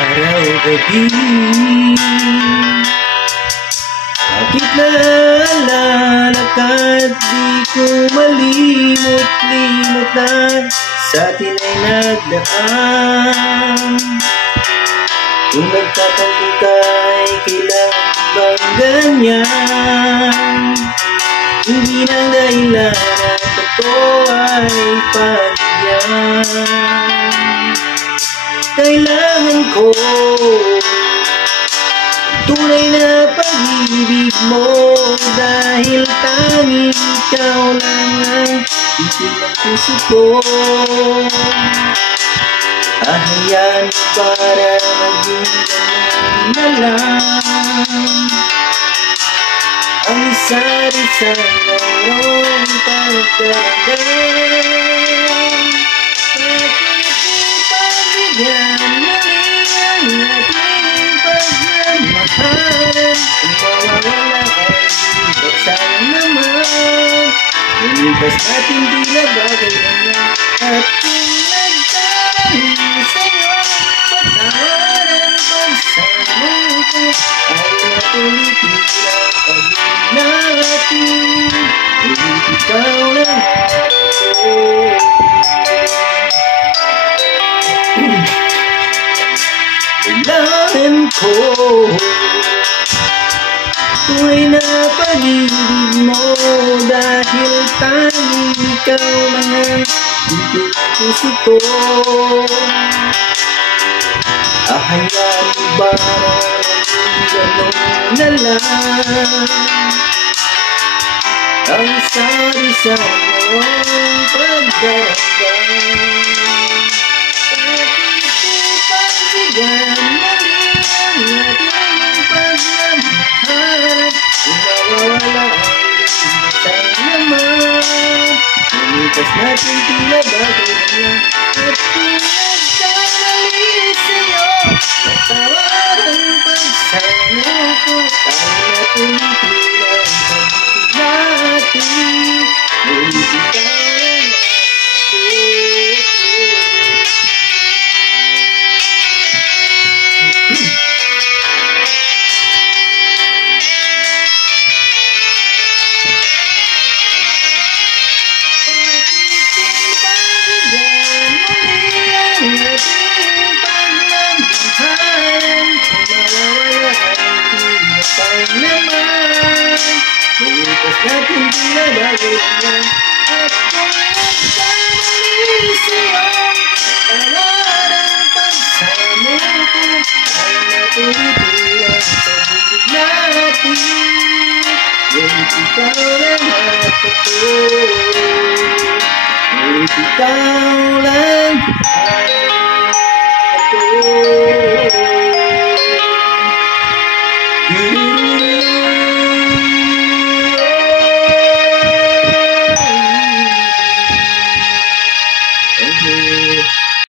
Araw-gabi, bakit naalalakad? Di ko malimot-limot na sa atin ay nagdaan. Kung nagtatampo ka'y kailangan bang ganyan? Hindi na dahilan at ako ay pagyan. Kailangan ko tunay na pag-ibig mo, dahil tanging ikaw lang ang titig ng puso ko. Hahayaan mo para maging ganun na lang ang isa't isang mayroong pagdagan. Bakit ipabigyan muli ang ating pagmamahalan? Kung mawawala ay di sayang naman. Lumipas natin tila bagay na at kung nagkamali sa'yo, patawad ang pagsama ko ay natuloy lang pag-ibig natin. Ngunit ikaw lang ako. Kailangan ko tunay na pag-ibig mo, dahil tanging ikaw lang ang titig ng puso ko. Hahayaan mo ba maging ganun na lang ang isa't isang mayroong pagdaramdam? Bakit ipabigyan muli ang ating pagmamahalan? Kung mawawala ay di sayang naman. Lumipas natin tila bagay na at kung nagkamali sa'yo, patawad ang pagsama ko. Tayo natuloy tila ang pag-ibig natin. Ngunit ikaw lang natin tila bagay lang at kung nagkamali sa'yo, patawad ang pagsama ko ay natuloy tila ang pag-ibig natin. Ngunit ikaw lang ako, ngunit ikaw lang ako.